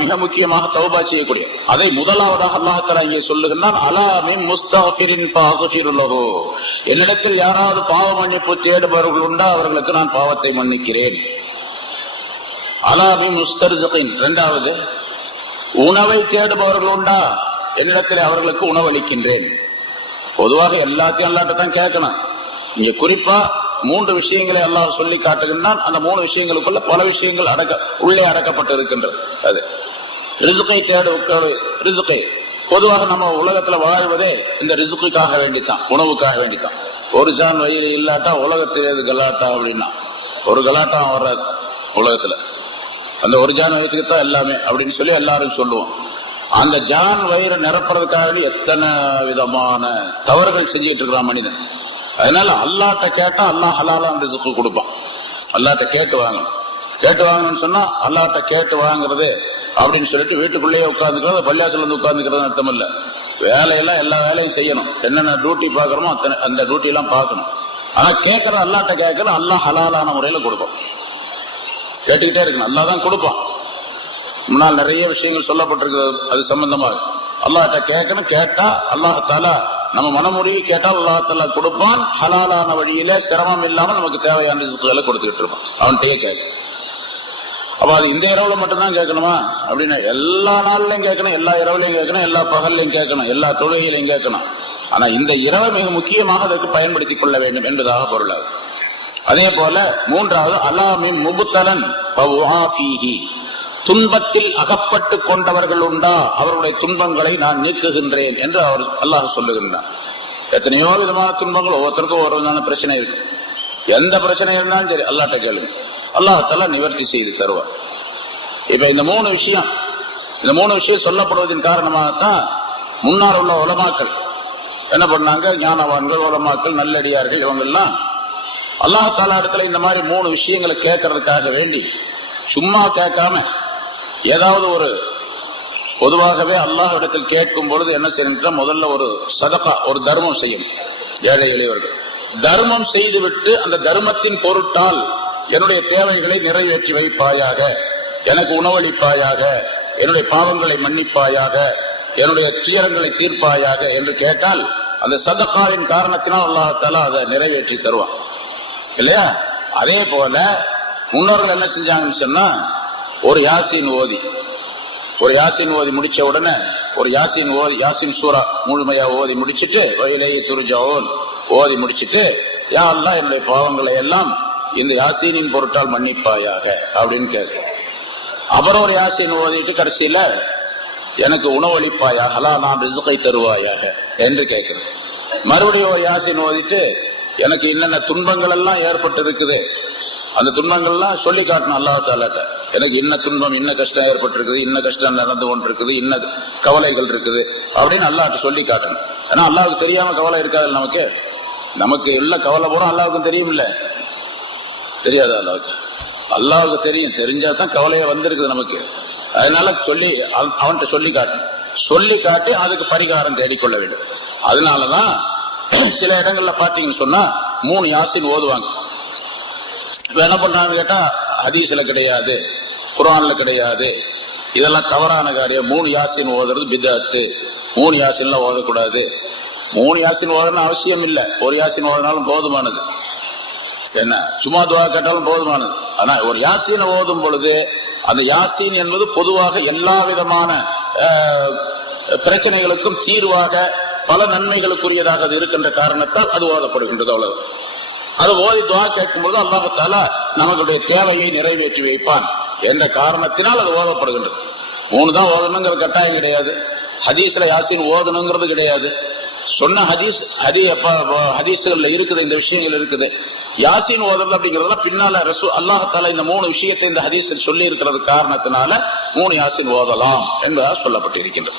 மிக முக்கியமாக தௌபா செய்யக்கூடிய அதை முதலாவதாக அல்லாஹ் தஆலா இங்கே சொல்லுகிறான். அலா மின் முஸ்தக்ஃபிரின் ஃபஅக்ஃபிர் லஹு, என்னிடத்தில் யாராவது பாவ மன்னிப்பு தேடுபவர்கள் உண்டா அவர்களுக்கு நான் பாவத்தை மன்னிக்கிறேன். அலா மின் முஸ்தர்ஸிகின், இரண்டாவது உணவை தேடுபவர்கள் உண்டா என்னிடத்தில் அவர்களுக்கு உணவளிக்கின்றேன். பொதுவாக எல்லாத்தையும் அல்லாஹ்ட்ட தான் கேட்கணும். இங்க குறிப்பா 3 விஷயங்களை அல்லாஹ் சொல்லி காட்டுகின்றான். அந்த 3 விஷயங்களுக்குள்ள பல விஷயங்கள் உள்ளே அடக்கப்பட்டு இருக்கின்றது. அது ரிஸ்கை ரிஸ்கை பொதுவாக நம்ம உலகத்துல வாழ்வதே இந்த ரிஸ்குக்காக வேண்டித்தான், உணவுக்காக வேண்டித்தான். ஒரு ஜான் வயிறு இல்லாட்டா உலகத்திலே கலாட்டா அப்படின்னா ஒரு கலாட்டா வர்ற உலகத்துல அந்த ஒரு ஜான் வயிற்றுக்கு தான் எல்லாமே அப்படின்னு சொல்லி எல்லாரும் சொல்லுவோம். அந்த ஜான் வயிறு நிரப்புறதுக்காக எத்தனை விதமான தவறுகள் செஞ்சுட்டு இருக்கிறான் மனிதன். அதனால அல்லாஹ்ட்ட கேட்டா அல்லாஹ் ஹலாலான ரிஸ்க் கொடுப்பான். அல்லாஹ்ட்ட கேட்டு வாங்கணும்னு சொன்னா அல்லாஹ்ட்ட கேட்டு வாங்குறது அப்படின்னு சொல்லிட்டு வீட்டுக்குள்ளேயே உட்கார்ந்துக்கிறது, பள்ளியாசல் வந்து உட்கார்ந்துக்கிறது அர்த்தம் இல்ல. வேலையெல்லாம் எல்லா வேலையும் செய்யணும். என்னென்ன டியூட்டி பாக்குறோமோ அந்த டியூட்டி எல்லாம் பார்க்கணும். ஆனா கேட்கறது அல்லாஹ்ட்ட கேட்கறது அல்லாஹ் ஹலாலான முறையில கொடுப்பான். கேட்டுக்கிட்டே இருக்கணும், அல்லாஹ் தான் கொடுப்பான். முன்னால் நிறைய விஷயங்கள் சொல்லப்பட்டிருக்கிறது அது சம்பந்தமாக. அல்லாஹ்ட்ட கேட்கணும், கேட்டா அல்லாஹ் தஆலா நம்ம மனமுறையை கேட்டால் அல்லாஹ் தஆலா கொடுப்பான். ஹலாலான வழியில சிரமம் இல்லாம நமக்கு தேவையான ரிஸ்குகளை கொடுத்துக்கிட்டு இருப்பான். அவன்கிட்டயே கேட்க. அப்ப அது இந்த இரவுல மட்டும்தான் கேட்கணுமா அப்படின்னு எல்லா நாள்லயும் கேட்கணும், எல்லா இரவுலையும் கேட்கணும், எல்லா பகல்லையும் கேட்கணும், எல்லா தொழுகையிலையும் கேட்கணும். ஆனா இந்த இரவை மிக முக்கியமாக அதற்கு பயன்படுத்திக் கொள்ள வேண்டும் என்பதாக பொருளாகும். அதே போல 3வது அலாமின் முபுத்தலன் துன்பத்தில் அகப்பட்டு கொண்டவர்கள் உண்டா அவர்களுடைய துன்பங்களை நான் நீக்குகின்றேன் என்று அவர் அல்லாஹ் சொல்லுகின்றார். எத்தனையோ விதமான துன்பங்கள், ஒவ்வொருத்தருக்கும் ஒவ்வொரு விதமான பிரச்சனை இருக்கு. எந்த பிரச்சனை இருந்தாலும் சரி அல்லாஹ்ட்ட கேளுங்க, அல்லாஹ் தஆலா நிவர்த்தி செய்து தருவார். இப்ப இந்த 3 விஷயம் சொல்லப்படுவதன் காரணமாகத்தான் முன்னால் உள்ள உலமாக்கள் என்ன பண்ணாங்க, ஞானவான்கள், உலமாக்கள், நல்லடியார்கள் இவங்க எல்லாம் அல்லாஹ் தஆலா இடத்துல இந்த மாதிரி 3 விஷயங்களை கேட்கறதுக்காக வேண்டி சும்மா கேட்காம ஏதாவது ஒரு பொதுவாகவே அல்லாஹ் இடத்தில் கேட்கும் பொழுது என்ன செய்யணும், முதல்ல ஒரு சதகா, ஒரு தர்மம் செய்யும். ஏழை எளியவர்கள் தர்மம் செய்துவிட்டு அந்த தர்மத்தின் பொருட்டால் என்னுடைய தேவைகளை நிறைவேற்றி வைப்பாயாக, எனக்கு உணவளிப்பாயாக, என்னுடைய பாவங்களை மன்னிப்பாயாக, என்னுடைய துயரங்களை தீர்ப்பாயாக என்று கேட்டால் அந்த சதகாவின் காரணத்தினால் அல்லாஹ் தஆலா அதை நிறைவேற்றி தருவான் இல்லையா. அதே போல முன்னோர்கள் என்ன செஞ்சாங்கன்னு சொன்னா, ஒரு யாசீன் ஓதி முடிச்ச உடனே ஒரு யாசீன் சூரா முழுமையா ஓதி முடிச்சுட்டு வயலையை துருஜாவோன் ஓதி முடிச்சுட்டு யா அல்லாஹ் என்னுடைய பாவங்களை எல்லாம் இந்த யாசீனின் பொருட்டால் மன்னிப்பாயாக அப்படின்னு கேட்க. அப்புறம் ஒரு யாசீன் ஓதிட்டு கடைசியில எனக்கு உணவளிப்பாயாக, நான் ரிஸ்கை தருவாயாக என்று கேட்கிறேன். மறுபடியும் ஒரு யாசீன் ஓதிட்டு எனக்கு என்னென்ன துன்பங்கள் எல்லாம் ஏற்பட்டு இருக்குது அந்த துன்பங்கள்லாம் சொல்லி காட்டணும் அல்லாஹ் தஆலாட்ட. எனக்கு இன்ன துன்பம், இன்ன கஷ்டம் ஏற்பட்டிருக்குது, இன்ன கஷ்டம் நடந்து கொண்டிருக்குது, இன்ன கவலைகள் இருக்குது அப்படின்னு அல்லாஹ்ட்ட சொல்லி காட்டணும். ஏன்னா அல்லாஹ்வுக்கு தெரியாம கவலை இருக்காது. நமக்கு எல்லா கவலை பூரா அல்லாஹ்வுக்கு தெரியும் இல்ல, தெரியாது அல்லாஹ்வுக்கு தெரியும். தெரிஞ்சாதான் கவலையே வந்திருக்குது நமக்கு. அதனால அவன்கிட்ட சொல்லி காட்டணும். சொல்லி காட்டி அதுக்கு பரிகாரம் தேடிக்கொள்ள வேண்டும். அதனாலதான் சில இடங்கள்ல பாத்தீங்கன்னு சொன்னா 3 யாசீன் ஓதுவாங்க. என்ன பண்றாங்க கேட்டா ஹதீஸ்ல கிடையாது, குர்ஆன்ல கிடையாது, இதெல்லாம் தவறான காரியம். 3 யாசீன் ஓதுறது பித்அத்து, 3 யாசீன்லாம் ஓதக்கூடாது. 3 யாசீன் ஓதணும் அவசியம் இல்லை, ஒரு யாசீன் ஓதினாலும் போதுமானது. என்ன சும்மா துஆ கேட்டாலும் போதுமானது. ஆனா ஒரு யாசீனை ஓதும் பொழுது அந்த யாசீன் என்பது பொதுவாக எல்லா விதமான பிரச்சனைகளுக்கும் தீர்வாக பல நன்மைகளுக்குரியதாக அது இருக்கின்ற காரணத்தால் அது ஓதப்படுகின்றது. அவ்வளவு அது ஓதி துஆ கேட்கும்போது அல்லாஹ் தஆலா நமக்குடைய தேவையை நிறைவேற்றி வைப்பான் என்ற காரணத்தினால் அது ஓதப்படுகின்றது. 3 தான் ஓதணுங்கிற கட்டாயம் கிடையாது. ஹதீஸ்ல யாசீன் ஓதணுங்கிறது கிடையாது. சொன்ன ஹதீஸ்கள்ல இருக்குது, இந்த விஷயங்கள் இருக்குது. யாசீன் ஓதுறது அப்படிங்கறதுல பின்னால அல்லாஹ் தஆலா இந்த 3 விஷயத்தை இந்த ஹதீஸில் சொல்லி இருக்கிறது காரணத்தினால 3 யாசீன் ஓதலாம் என்பதாக சொல்லப்பட்டிருக்கின்றது.